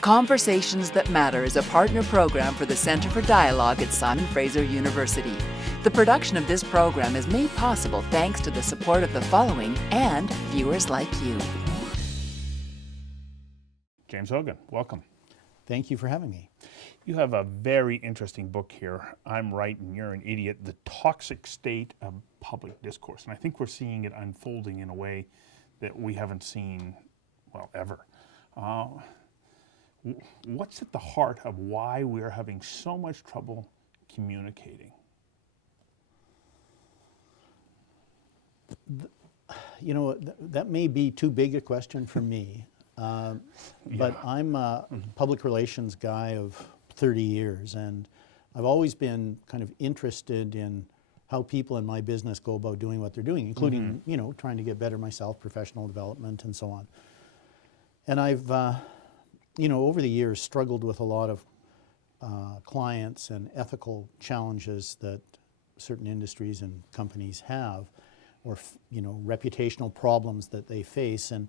Conversations That Matter is a partner program for the Center for Dialogue at Simon Fraser University. The production of this program is made possible thanks to the support of the following and viewers like you. James Hoggan, welcome. Thank you for having me. You have a very interesting book here, I'm Right and You're an Idiot, The Toxic State of Public Discourse. And I think we're seeing it unfolding in a way that we haven't seen, well, ever. What's at the heart of why we're having so much trouble communicating? You know, that may be too big a question for me, but I'm a public relations guy of 30 years, and I've always been kind of interested in how people in my business go about doing what they're doing, including, you know, trying to get better myself, professional development, and so on. And I've, you know, over the years struggled with a lot of clients and ethical challenges that certain industries and companies have, or, you know, reputational problems that they face. And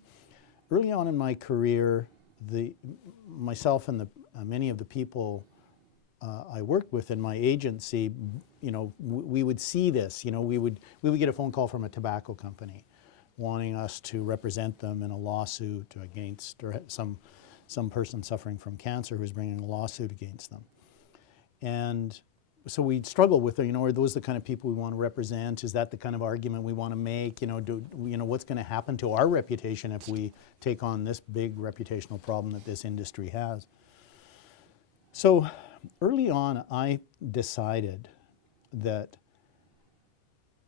early on in my career, myself and many of the people I worked with in my agency, you know, we would see this. You know, we would get a phone call from a tobacco company wanting us to represent them in a lawsuit against, or some person suffering from cancer who's bringing a lawsuit against them. And so we'd struggle with, you know, are those the kind of people we want to represent? Is that the kind of argument we want to make? You know, what's going to happen to our reputation if we take on this big reputational problem that this industry has? So early on, I decided that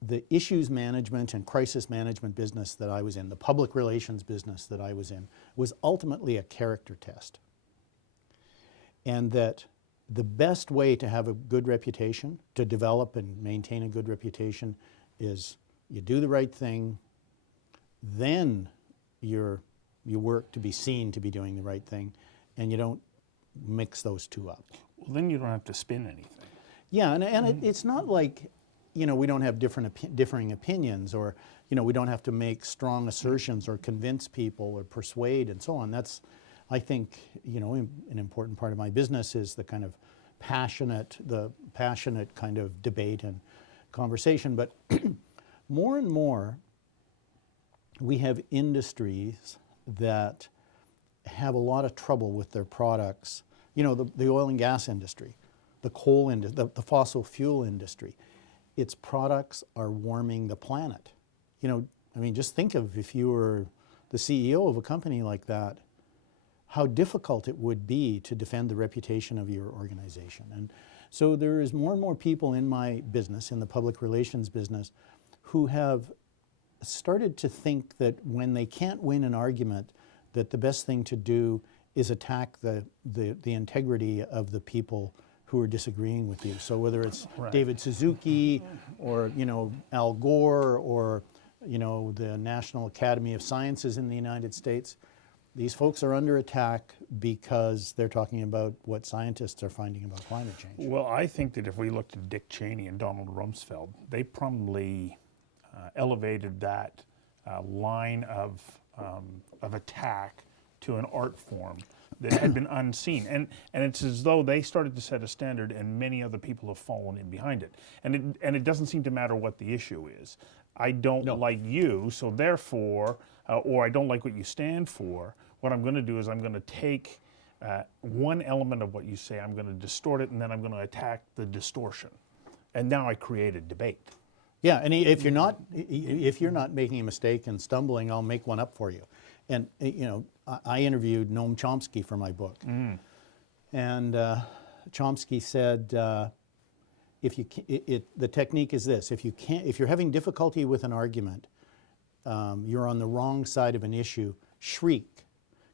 the issues management and crisis management business that I was in, the public relations business that I was in, was ultimately a character test. And that the best way to have a good reputation, to develop and maintain a good reputation, is you do the right thing, then you work to be seen to be doing the right thing, and you don't mix those two up. Well, then you don't have to spin anything. Yeah, and it's not like, you know, we don't have differing opinions, or, you know, we don't have to make strong assertions or convince people or persuade and so on. That's, I think, you know, an important part of my business is the kind of passionate kind of debate and conversation. But more and more, we have industries that have a lot of trouble with their products. You know, the oil and gas industry, the coal industry, the fossil fuel industry. Its products are warming the planet. You know, I mean, just think of if you were the CEO of a company like that, how difficult it would be to defend the reputation of your organization. And so there is more and more people in my business, in the public relations business, who have started to think that when they can't win an argument, that the best thing to do is attack the integrity of the people who are disagreeing with you. So whether it's David Suzuki, or, you know, Al Gore, or, you know, the National Academy of Sciences in the United States, these folks are under attack because they're talking about what scientists are finding about climate change. Well, I think that if we looked at Dick Cheney and Donald Rumsfeld, they probably elevated that line of attack to an art form that had been unseen. And it's as though they started to set a standard and many other people have fallen in behind it. And it doesn't seem to matter what the issue is. I don't like you, so therefore, or I don't like what you stand for. What I'm going to do is I'm going to take one element of what you say, I'm going to distort it, and then I'm going to attack the distortion. And now I create a debate. Yeah, and if you're not making a mistake and stumbling, I'll make one up for you. And, you know, I interviewed Noam Chomsky for my book, and Chomsky said, the technique is this: if you're having difficulty with an argument, you're on the wrong side of an issue, shriek,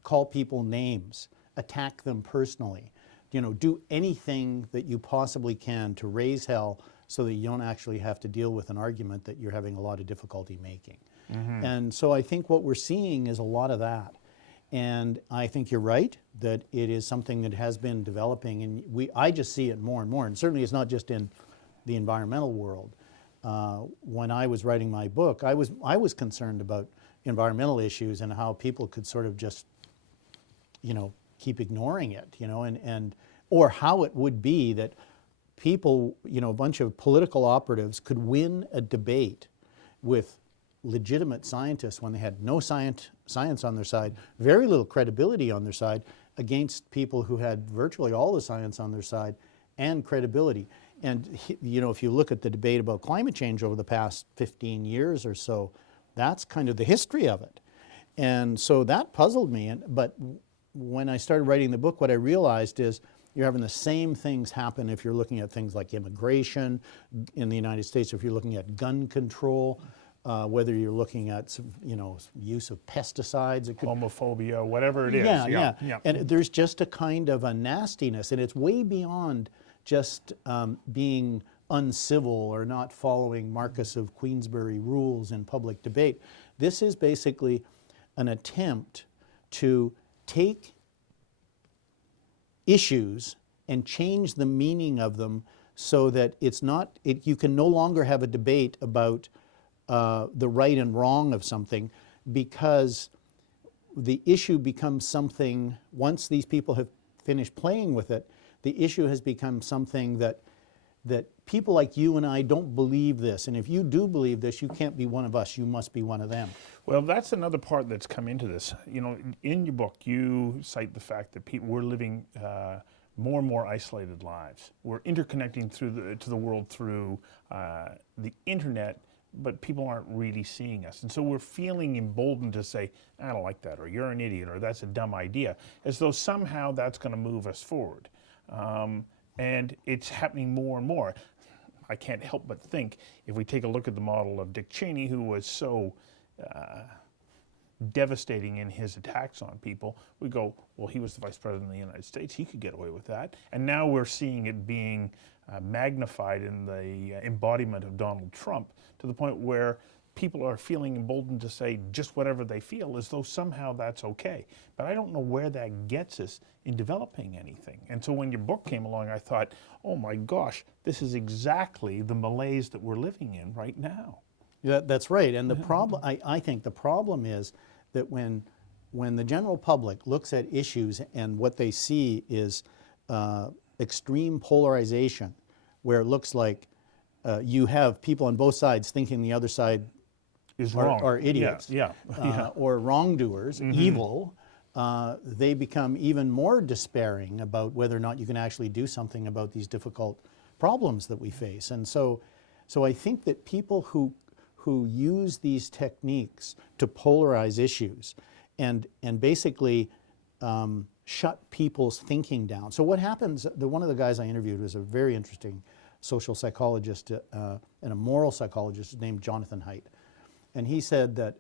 call people names, attack them personally, you know, do anything that you possibly can to raise hell so that you don't actually have to deal with an argument that you're having a lot of difficulty making. And so I think what we're seeing is a lot of that. And I think you're right that it is something that has been developing, and I just see it more and more. And certainly it's not just in the environmental world. When I was writing my book, I was concerned about environmental issues and how people could sort of just, you know, keep ignoring it, you know, and or how it would be that people, you know, a bunch of political operatives could win a debate with legitimate scientists when they had no science on their side, very little credibility on their side, against people who had virtually all the science on their side and credibility. And, you know, if you look at the debate about climate change over the past 15 years or so, that's kind of the history of it. And so that puzzled me. But when I started writing the book, what I realized is you're having the same things happen if you're looking at things like immigration in the United States, if you're looking at gun control, whether you're looking at some, you know, use of pesticides, it could, homophobia, whatever it is. yeah. And there's just a kind of a nastiness, and it's way beyond just being uncivil or not following Marquess of Queensberry rules in public debate. This is basically an attempt to take issues and change the meaning of them so that it's not, you can no longer have a debate about the right and wrong of something, because the issue becomes something, once these people have finished playing with it, the issue has become something that people like you and I don't believe this. And if you do believe this, you can't be one of us, you must be one of them. Well, that's another part that's come into this. You know, in your book, you cite the fact that we're living more and more isolated lives. We're interconnecting to the world through the internet, but people aren't really seeing us. And so we're feeling emboldened to say, I don't like that, or you're an idiot, or that's a dumb idea, as though somehow that's going to move us forward. And it's happening more and more. I can't help but think, if we take a look at the model of Dick Cheney, who was so devastating in his attacks on people, we go, well, he was the Vice President of the United States, he could get away with that. And now we're seeing it being magnified in the embodiment of Donald Trump, to the point where people are feeling emboldened to say just whatever they feel, as though somehow that's okay. But I don't know where that gets us in developing anything. And so when your book came along, I thought, oh my gosh, this is exactly the malaise that we're living in right now. Yeah, that's right. And the problem, I think the problem is that when the general public looks at issues and what they see is extreme polarization, where it looks like you have people on both sides thinking the other side are idiots, or wrongdoers, evil, they become even more despairing about whether or not you can actually do something about these difficult problems that we face. And so I think that people who use these techniques to polarize issues and basically shut people's thinking down. So what happens, one of the guys I interviewed was a very interesting social psychologist and a moral psychologist named Jonathan Haidt. And he said that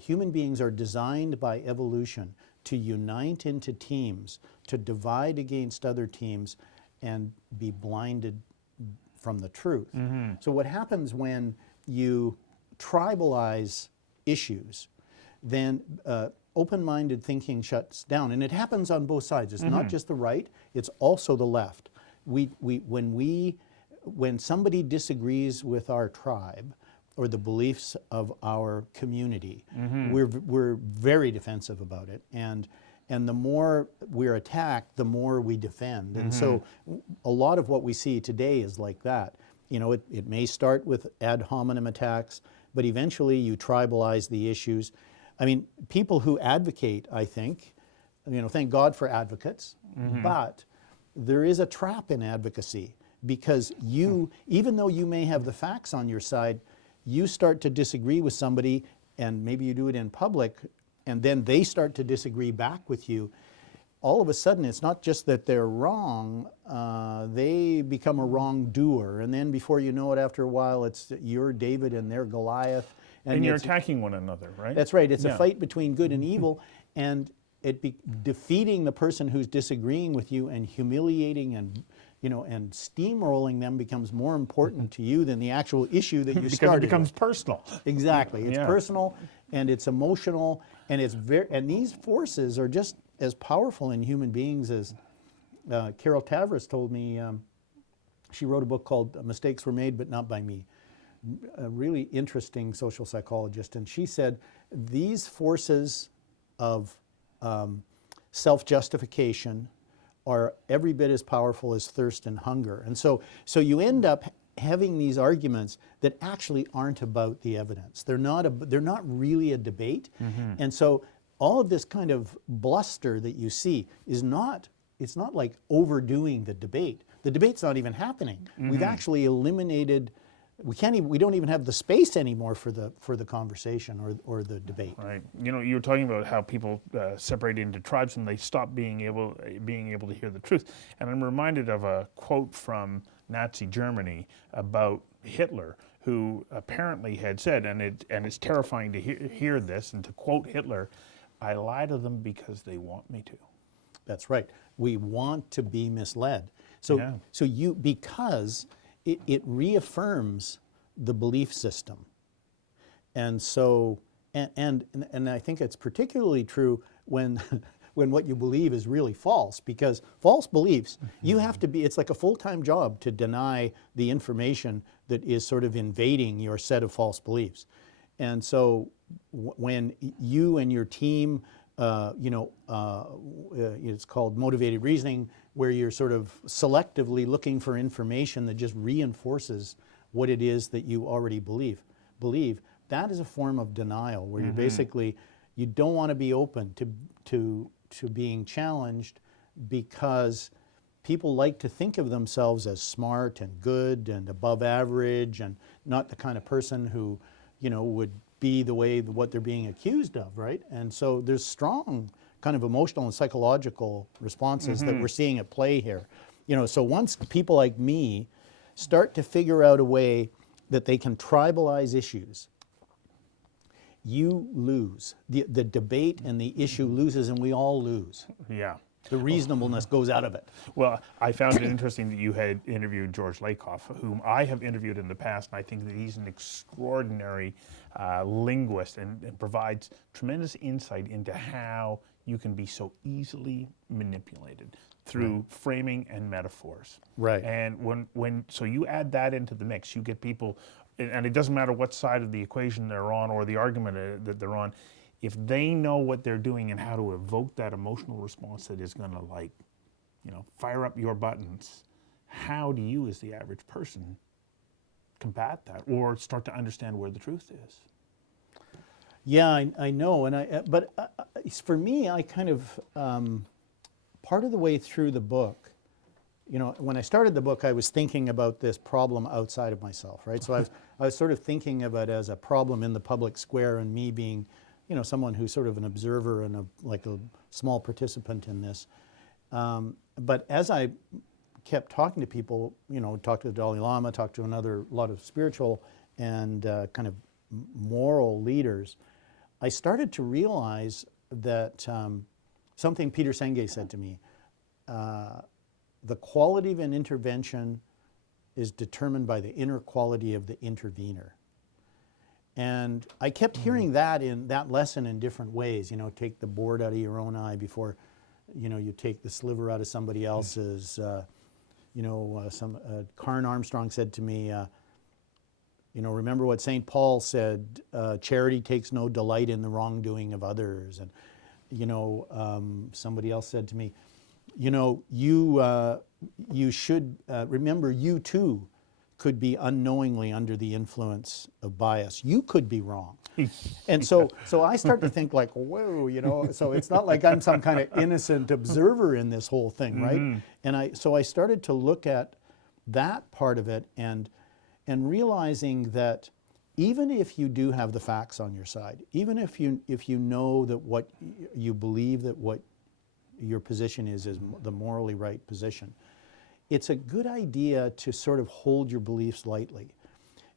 human beings are designed by evolution to unite into teams, to divide against other teams and be blinded from the truth. So what happens when you tribalize issues, then open-minded thinking shuts down. And it happens on both sides. It's not just the right, it's also the left. When somebody disagrees with our tribe or the beliefs of our community, we're very defensive about it. And the more we're attacked, the more we defend. And so a lot of what we see today is like that. You know, it may start with ad hominem attacks, but eventually you tribalize the issues. I mean, people who advocate, I think, you know, thank God for advocates, but there is a trap in advocacy, because even though you may have the facts on your side, you start to disagree with somebody, and maybe you do it in public, and then they start to disagree back with you. All of a sudden, it's not just that they're wrong, they become a wrongdoer. And then before you know it, after a while, it's you're David and they're Goliath. And you're attacking one another, right? That's right. It's a fight between good and evil, and defeating the person who's disagreeing with you and humiliating and steamrolling them becomes more important to you than the actual issue that you started. Because it becomes personal. Exactly. It's personal and it's emotional, and and these forces are just as powerful in human beings as Carol Tavris told me. She wrote a book called Mistakes Were Made But Not By Me. A really interesting social psychologist, and she said these forces of self-justification are every bit as powerful as thirst and hunger. And so you end up having these arguments that actually aren't about the evidence. They're not really a debate. And so all of this kind of bluster that you see is not, it's not like overdoing the debate. The debate's not even happening. We've actually eliminated, we don't even have the space anymore for the conversation or the debate. Right. You know, you were talking about how people separate into tribes and they stop being able to hear the truth. And I'm reminded of a quote from Nazi Germany about Hitler, who apparently had said, and it's terrifying to hear this, and to quote Hitler, "I lie to them because they want me to." That's right. We want to be misled. So because it reaffirms the belief system. And so, and I think it's particularly true when when what you believe is really false, because false beliefs, you have to be, it's like a full-time job to deny the information that is sort of invading your set of false beliefs. And so when you and your team, it's called motivated reasoning, where you're sort of selectively looking for information that just reinforces what it is that you already believe, that is a form of denial, where you're basically, you don't want to be open to being challenged, because people like to think of themselves as smart and good and above average, and not the kind of person who, would be the way what they're being accused of, right? And so there's strong kind of emotional and psychological responses that we're seeing at play here. So once people like me start to figure out a way that they can tribalize issues, you lose. The debate and the issue loses, and we all lose. Yeah. The reasonableness goes out of it. Well, I found it interesting that you had interviewed George Lakoff, whom I have interviewed in the past, and I think that he's an extraordinary linguist and provides tremendous insight into how you can be so easily manipulated through framing and metaphors. Right. And so you add that into the mix, you get people, and it doesn't matter what side of the equation they're on or the argument that they're on, if they know what they're doing and how to evoke that emotional response that is going to, fire up your buttons, how do you, as the average person, combat that or start to understand where the truth is? Yeah, I know, but for me, I kind of part of the way through the book, when I started the book, I was thinking about this problem outside of myself, right? So I was sort of thinking of it as a problem in the public square, and me being, someone who's sort of an observer and a small participant in this. But as I kept talking to people, talked to the Dalai Lama, talked to a lot of spiritual and kind of moral leaders, I started to realize that something Peter Senge said to me, the quality of an intervention is determined by the inner quality of the intervener. And I kept hearing that in that lesson in different ways. Take the board out of your own eye before, you take the sliver out of somebody else's. Karen Armstrong said to me, remember what St. Paul said, charity takes no delight in the wrongdoing of others. And, somebody else said to me, you should remember you too could be unknowingly under the influence of bias. You could be wrong. And so I start to think like, whoa, so it's not like I'm some kind of innocent observer in this whole thing, right? And I started to look at that part of it and realizing that even if you do have the facts on your side, even if you know that what you believe that what your position is the morally right position, it's a good idea to sort of hold your beliefs lightly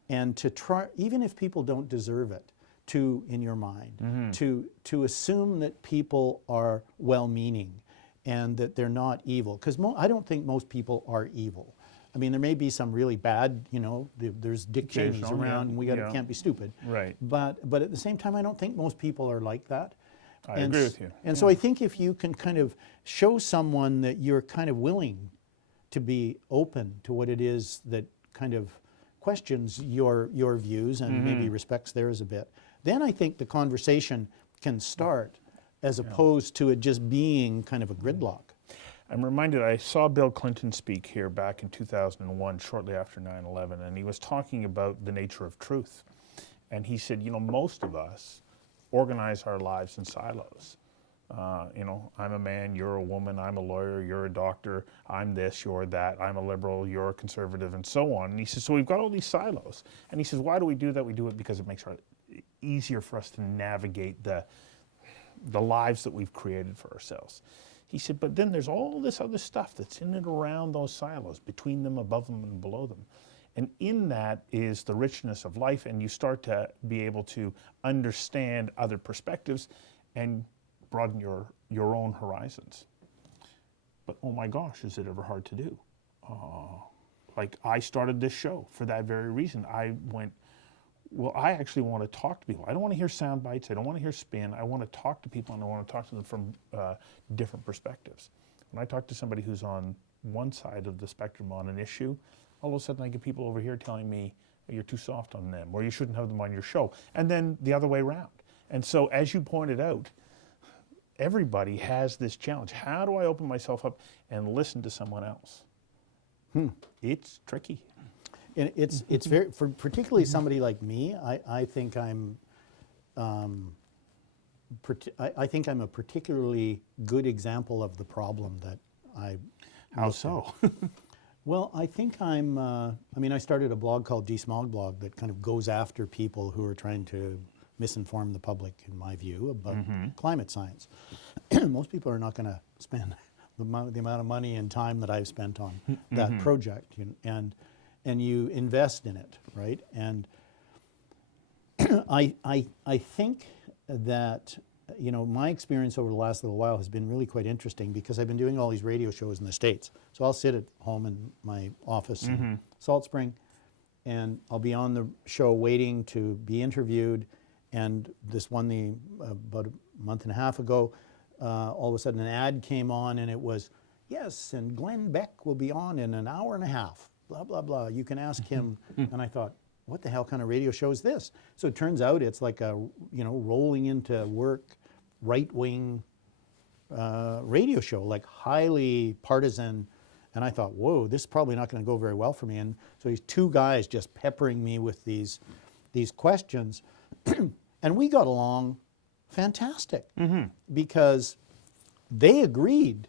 and to try, even if people don't deserve it, in your mind, to assume that people are well-meaning and that they're not evil. Because I don't think most people are evil. I mean, there may be some really bad, there's Dick Cheneys around, and we can't be stupid. Right. But at the same time, I don't think most people are like that. I agree with you. And so I think if you can kind of show someone that you're kind of willing to be open to what it is that kind of questions your views and maybe respects theirs a bit, then I think the conversation can start as opposed to it just being kind of a gridlock. I'm reminded, I saw Bill Clinton speak here back in 2001, shortly after 9/11, and he was talking about the nature of truth. And he said, you know, most of us organize our lives in silos. You know, I'm a man, you're a woman, I'm a lawyer, you're a doctor, I'm this, you're that, I'm a liberal, you're a conservative, and so on. And he says, so we've got all these silos. And he says, why do we do that? We do it because it makes it easier for us to navigate the lives that we've created for ourselves. He said, but then there's all this other stuff that's in and around those silos, between them, above them, and below them. And in that is the richness of life, and you start to be able to understand other perspectives and broaden your own horizons. But oh my gosh, is it ever hard to do? Like, I started this show for that very reason. I went, well, I actually want to talk to people. I don't want to hear sound bites. I don't want to hear spin. I want to talk to people, and I want to talk to them from different perspectives. When I talk to somebody who's on one side of the spectrum on an issue, all of a sudden I get people over here telling me, you're too soft on them, or you shouldn't have them on your show. And then the other way around. And so, as you pointed out, everybody has this challenge. How do I open myself up and listen to someone else? It's tricky. And it's very, for particularly somebody like me, I think I'm I think I'm a particularly good example of the problem that I. How so? Well, I think I'm, I mean, I started a blog called Desmog Blog that kind of goes after people who are trying to misinform the public, in my view, about climate science. Most people are not going to spend the amount of money and time that I've spent on that project, and you invest in it, right? And I think that, you know, my experience over the last little while has been really quite interesting because I've been doing all these radio shows in the States. So I'll sit at home in my office in Salt Spring, and I'll be on the show waiting to be interviewed. And this one, about a month and a half ago, all of a sudden an ad came on, and it was, yes, and Glenn Beck will be on in an hour and a half, blah, blah, blah. You can ask him. And I thought, what the hell kind of radio show is this? So it turns out it's like a, you know, rolling into work, right-wing radio show, like highly partisan. And I thought, whoa, this is probably not going to go very well for me. And so these two guys just peppering me with these questions. And we got along fantastic because they agreed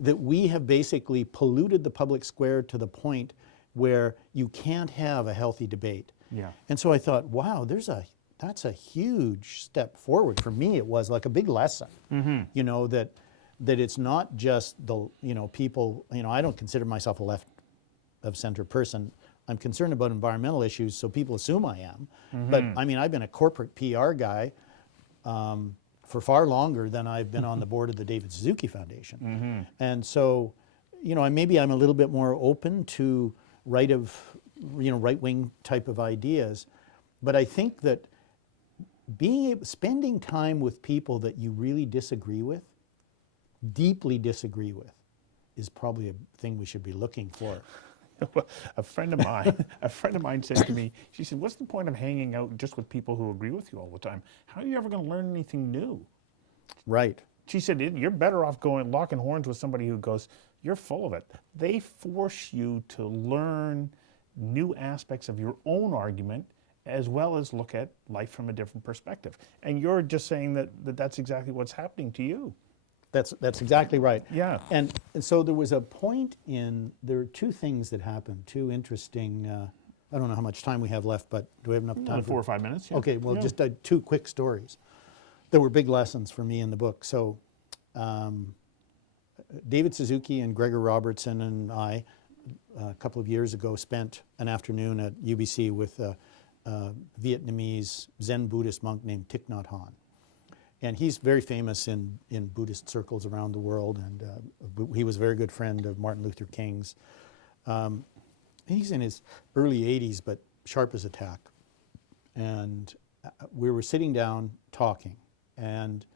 that we have basically polluted the public square to the point where you can't have a healthy debate. Yeah. And so I thought, wow, that's a huge step forward. For me, it was like a big lesson, you know, that it's not just the, you know, people, you know, I don't consider myself a left of center person. I'm concerned about environmental issues, so people assume I am. But I mean, I've been a corporate PR guy for far longer than I've been on the board of the David Suzuki Foundation. And so, you know, maybe I'm a little bit more open to right-wing type of ideas. But I think that spending time with people that you really disagree with, deeply disagree with, is probably a thing we should be looking for. A friend of mine said to me, she said, what's the point of hanging out just with people who agree with you all the time? How are you ever going to learn anything new? Right. She said, you're better off going locking horns with somebody who goes, you're full of it. They force you to learn new aspects of your own argument as well as look at life from a different perspective. And you're just saying that's exactly what's happening to you. That's exactly right. Yeah. And so there was a point there are two things that happened, two interesting, I don't know how much time we have left, but do we have enough time? Only 4 or 5 minutes. Yeah. Okay, well, just two quick stories. There were big lessons for me in the book. So David Suzuki and Gregor Robertson and I, a couple of years ago, spent an afternoon at UBC with a Vietnamese Zen Buddhist monk named Thich Nhat Hanh. And he's very famous in Buddhist circles around the world, and he was a very good friend of Martin Luther King's. He's in his early 80s, but sharp as a tack. And we were sitting down talking, and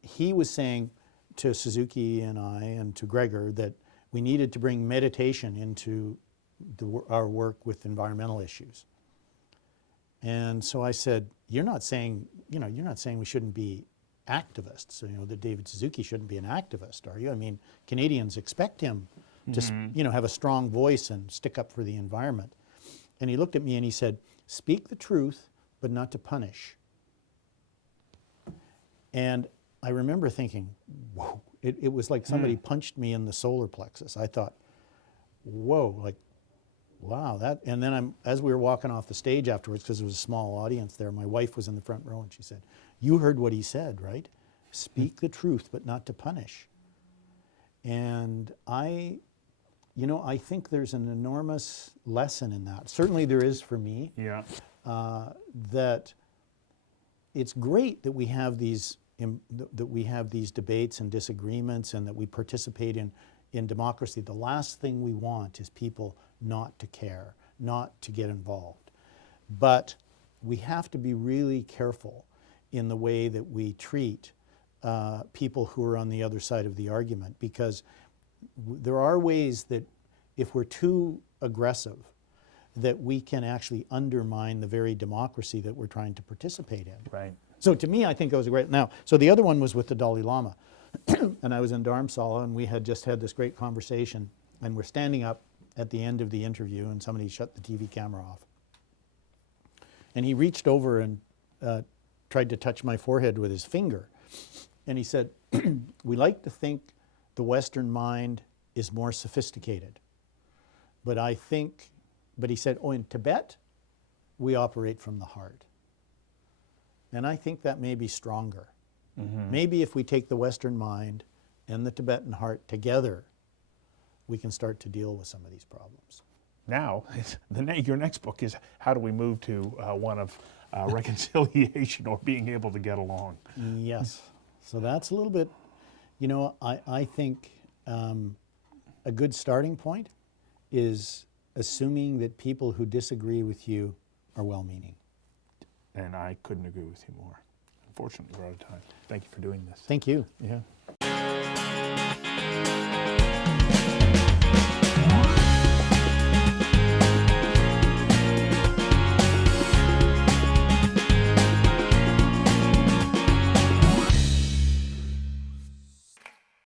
he was saying to Suzuki and I and to Gregor that we needed to bring meditation into our work with environmental issues. And so I said, you're not saying we shouldn't be activists. So, you know, that David Suzuki shouldn't be an activist, are you? I mean, Canadians expect him to, you know, have a strong voice and stick up for the environment. And he looked at me and he said, speak the truth, but not to punish. And I remember thinking, whoa, it was like somebody punched me in the solar plexus. I thought, whoa, like, wow, that, and then as we were walking off the stage afterwards, because there was a small audience there, my wife was in the front row and she said, you heard what he said, right? Speak the truth, but not to punish. And I think there's an enormous lesson in that. Certainly there is for me. Yeah. That it's great that we have these debates and disagreements and that we participate in democracy. The last thing we want is people not to care, not to get involved. But we have to be really careful in the way that we treat people who are on the other side of the argument, because there are ways that if we're too aggressive, that we can actually undermine the very democracy that we're trying to participate in. Right. So to me, I think it was a great, now, so the other one was with the Dalai Lama. And I was in Dharamsala and we had just had this great conversation and we're standing up at the end of the interview and somebody shut the TV camera off. And he reached over and tried to touch my forehead with his finger. And he said, we like to think the Western mind is more sophisticated. But he said, oh, in Tibet, we operate from the heart. And I think that may be stronger. Maybe if we take the Western mind and the Tibetan heart together, we can start to deal with some of these problems. Now, your next book is how do we move to one of reconciliation or being able to get along? Yes. So that's a little bit, you know, I think a good starting point is assuming that people who disagree with you are well-meaning. And I couldn't agree with you more. Unfortunately, we're out of time. Thank you for doing this. Thank you. Yeah.